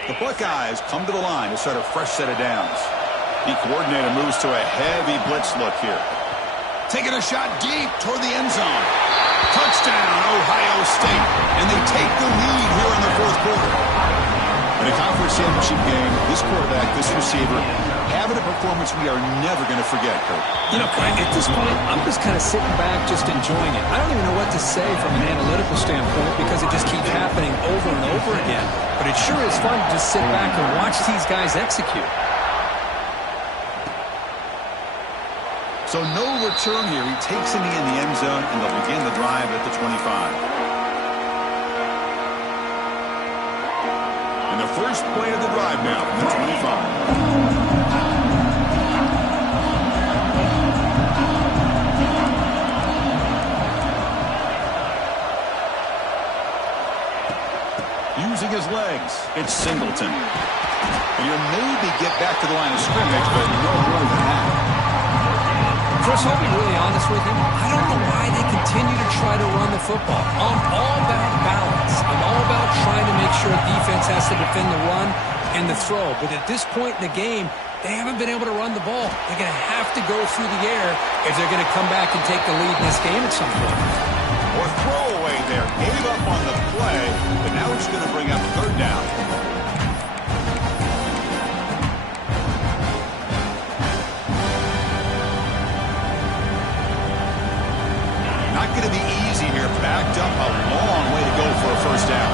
The Buckeyes come to the line to start a fresh set of downs. The coordinator moves to a heavy blitz look here. Taking a shot deep toward the end zone. Touchdown, Ohio State. And they take the lead here in the 4th quarter. In a conference championship game, this quarterback, this receiver, having a performance we are never going to forget, Kurt. You know, at this point, I'm just kind of sitting back, just enjoying it. I don't even know what to say from an analytical standpoint because it just keeps happening over and over again. But it sure is fun to just sit back and watch these guys execute. So no return here. He takes it in the end zone, and they'll begin the drive at the 25. And the first play of the drive now from the 25. Using his legs, it's Singleton. And he'll maybe get back to the line of scrimmage, but no more than that. Chris, I'll be really honest with you. I don't know why they continue to try to run the football. I'm all about balance. I'm all about trying to make sure defense has to defend the run and the throw. But at this point in the game, they haven't been able to run the ball. They're going to have to go through the air if they're going to come back and take the lead in this game at some point. Or throwaway there. Gave up on the play, but now it's going to bring up 3rd down. Going to be easy here. Backed up a long way to go for a 1st down.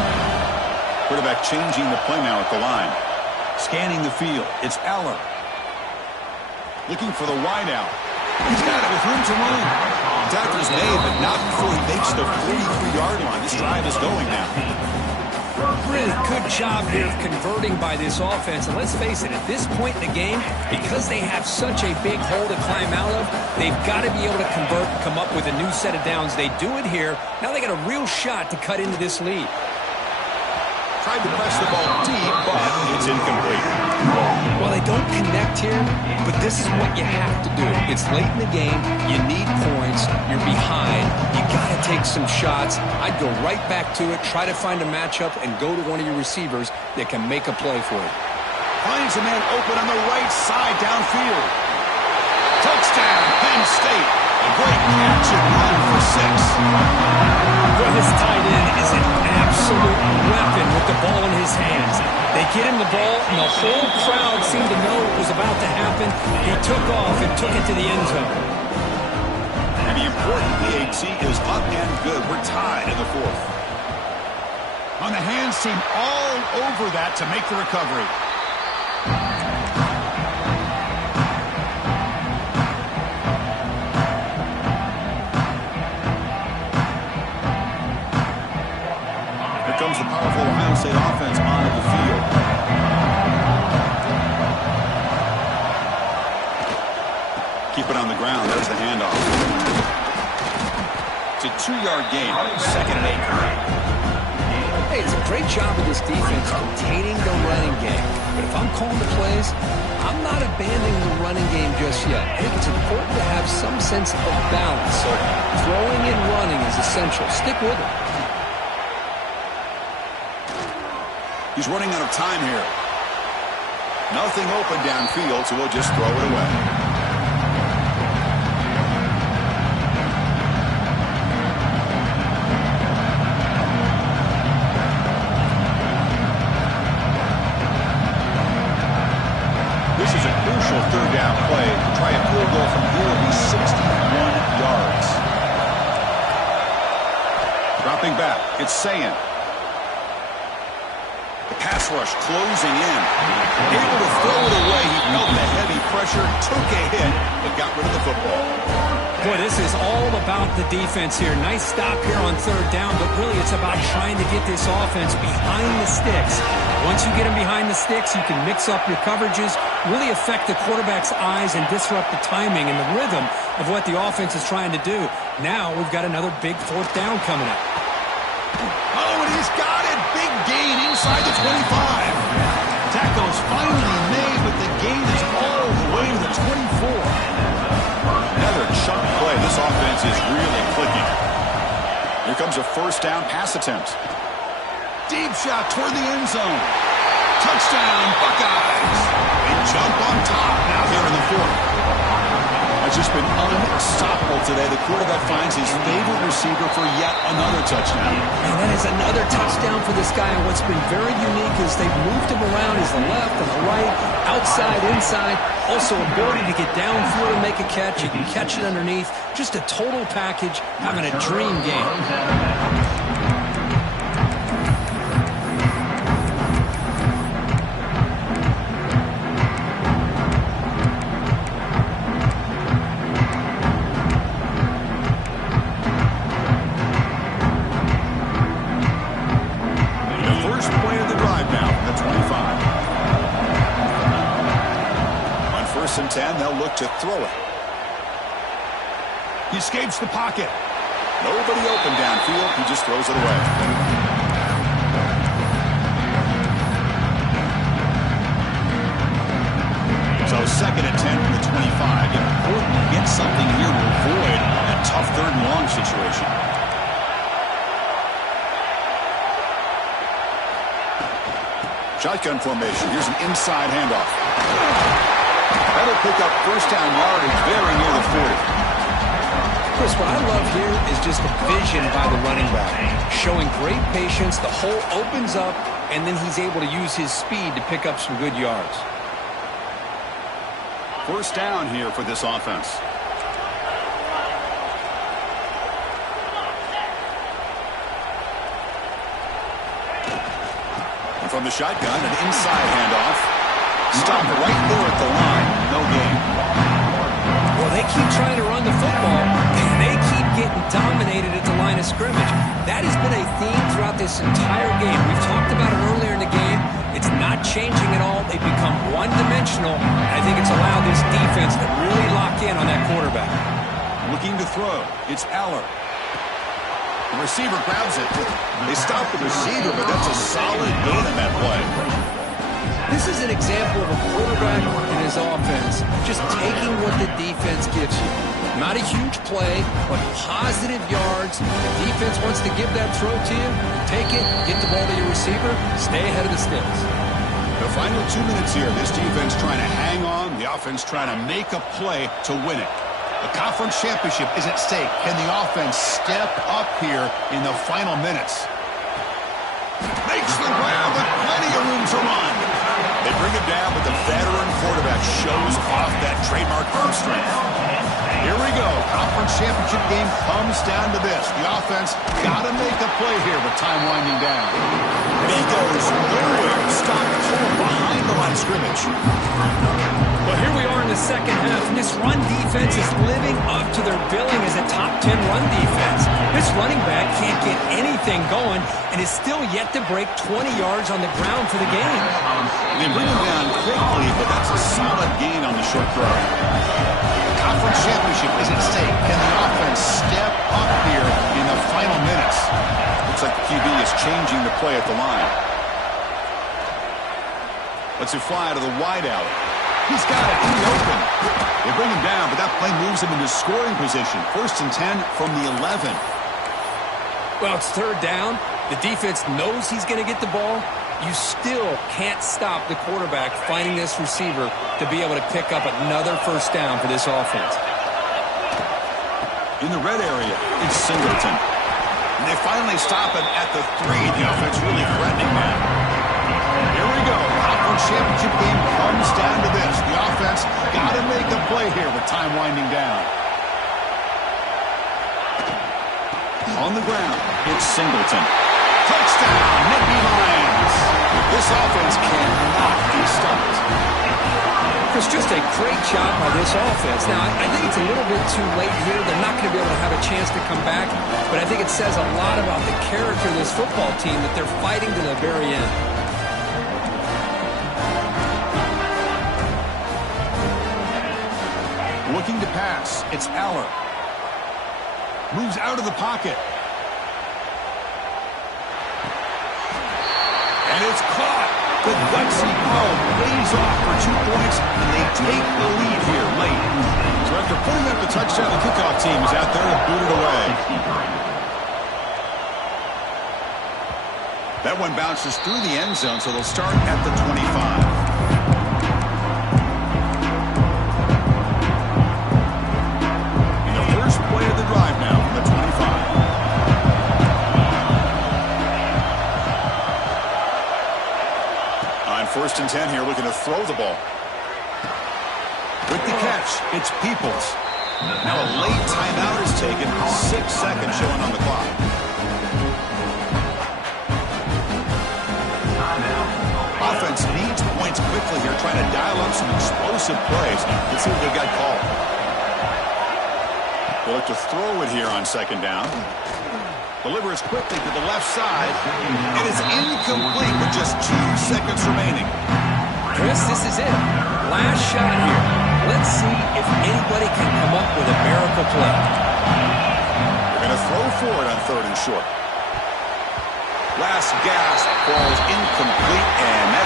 Quarterback changing the play now at the line. Scanning the field. It's Eller. Looking for the wideout. He's got it with room to run. Tackler's made, but not before he makes the 43-yard line. This drive is going now. Really good job here of converting by this offense. And let's face it, at this point in the game, because they have such a big hole to climb out of, they've got to be able to convert and come up with a new set of downs. They do it here. Now they got a real shot to cut into this lead. Tried to press the ball deep, but it's incomplete. Well, they don't connect here, but this is what you have to do. It's late in the game. You need points. You're behind. You got to take some shots. I'd go right back to it, try to find a matchup, and go to one of your receivers that can make a play for you. Finds a man open on the right side downfield. Touchdown, Penn State. A great catch and run for 6. Well, this tight end is an absolute weapon with the ball in his hands. They get him the ball, and the whole crowd seemed to know it was about to happen. He took off and took it to the end zone. And the important PAT is up and good. We're tied in the 4th. On the hands team all over that to make the recovery. Here comes the powerful Ohio State offense onto the field. Keep it on the ground. There's the handoff. It's a 2-yard gain. 2nd and 8. Hey, it's a great job of this defense containing the running game. But if I'm calling the plays, I'm not abandoning the running game just yet. I think it's important to have some sense of balance. So throwing and running is essential. Stick with it. He's running out of time here. Nothing open downfield, so we'll just throw it away. Third down play. Try a field goal from here will be 61 yards. Dropping back. It's Sayin. The pass rush closing in. Able to throw it away. He felt the heavy pressure, took a hit, but got rid of the football. Boy, this is all about the defense here. Nice stop here on 3rd down, but really it's about trying to get this offense behind the sticks. Once you get them behind the sticks, you can mix up your coverages, really affect the quarterback's eyes and disrupt the timing and the rhythm of what the offense is trying to do. Now we've got another big 4th down coming up. Oh, and he's got it. Big gain inside the 25. Tackle's finally made, but the gain is all the way to the 24. Another chunk play. This offense is really clicking. Here comes a 1st down pass attempt. Deep shot toward the end zone. Touchdown, Buckeyes. They jump on top now here in the 4th. It's just been unstoppable today. The quarterback finds his favorite receiver for yet another touchdown. And that is another touchdown for this guy. And what's been very unique is they've moved him around. He's the left and the right, outside, inside. Also ability to get downfield and make a catch. You can catch it underneath. Just a total package, having a dream game. And 10, they'll look to throw it. He escapes the pocket. Nobody open downfield. He just throws it away. So 2nd and 10 from the 25. Important to get something here to avoid a tough 3rd and long situation. Shotgun formation. Here's an inside handoff. That'll pick up 1st down yardage very near the 40. Chris, what I love here is just the vision by the running back. Showing great patience, the hole opens up, and then he's able to use his speed to pick up some good yards. 1st down here for this offense. And from the shotgun, an inside handoff. Stop right there at the line. No gain. Well, they keep trying to run the football, and they keep getting dominated at the line of scrimmage. That has been a theme throughout this entire game. We've talked about it earlier in the game. It's not changing at all. They've become one-dimensional. I think it's allowed this defense to really lock in on that quarterback. Looking to throw. It's Aller. The receiver grabs it. They stop the receiver, but that's a solid gain in that play. This is an example of a quarterback and his offense just taking what the defense gives you. Not a huge play, but positive yards. The defense wants to give that throw to you. Take it, get the ball to your receiver, stay ahead of the sticks. The final 2 minutes here. This defense trying to hang on. The offense trying to make a play to win it. The conference championship is at stake. Can the offense step up here in the final minutes? Makes the grab with plenty of room to run. They bring him down, but the veteran quarterback shows off that trademark arm strength. Here we go. Conference championship game comes down to this. The offense got to make a play here with time winding down. And he goes nowhere. Stopped cold behind the line of scrimmage. Well, here we are in the second half, and this run defense is living up to their billing as a top 10 run defense. This running back can't get anything going and is still yet to break 20 yards on the ground for the game. They bring him down quickly, but that's a solid gain on the short throw. Conference championship is at stake. Can the offense step up here in the final minutes? Looks like the QB is changing the play at the line. Let's it fly to the wideout. He's got it in the open. They bring him down, but that play moves him into scoring position. 1st and 10 from the 11. Well, it's third down. The defense knows he's going to get the ball. You still can't stop the quarterback finding this receiver to be able to pick up another first down for this offense. In the red area, it's Singleton. And they finally stop him at the 3. The offense really threatening now. Here we go. Conference championship game comes down to this. The offense got to make a play here with time winding down. On the ground, it's Singleton. Touchdown, Nittany Lions. This offense cannot be stopped. It's just a great job by this offense. Now, I think it's a little bit too late here. They're not going to be able to have a chance to come back, but I think it says a lot about the character of this football team that they're fighting to the very end. Looking to pass, it's Aller. Moves out of the pocket. And it's caught. The gutsy throw pays off for 2 points, and they take the lead here late. So after putting up the touchdown, the kickoff team is out there to boot it away. That one bounces through the end zone, so they'll start at the 25. Play of the drive now from the 25. On 1st and 10 here, looking to throw the ball. With the catch, it's Peoples. Now a late timeout is taken. 6 seconds showing on the clock. Offense needs points quickly here, trying to dial up some explosive plays. Let's see what they've got called. They'll look to throw it here on 2nd down. Delivers quickly to the left side. It is incomplete with just 2 seconds remaining. Chris, this is it. Last shot here. Let's see if anybody can come up with a miracle play. They're going to throw for it on 3rd and short. Last gasp falls incomplete, and that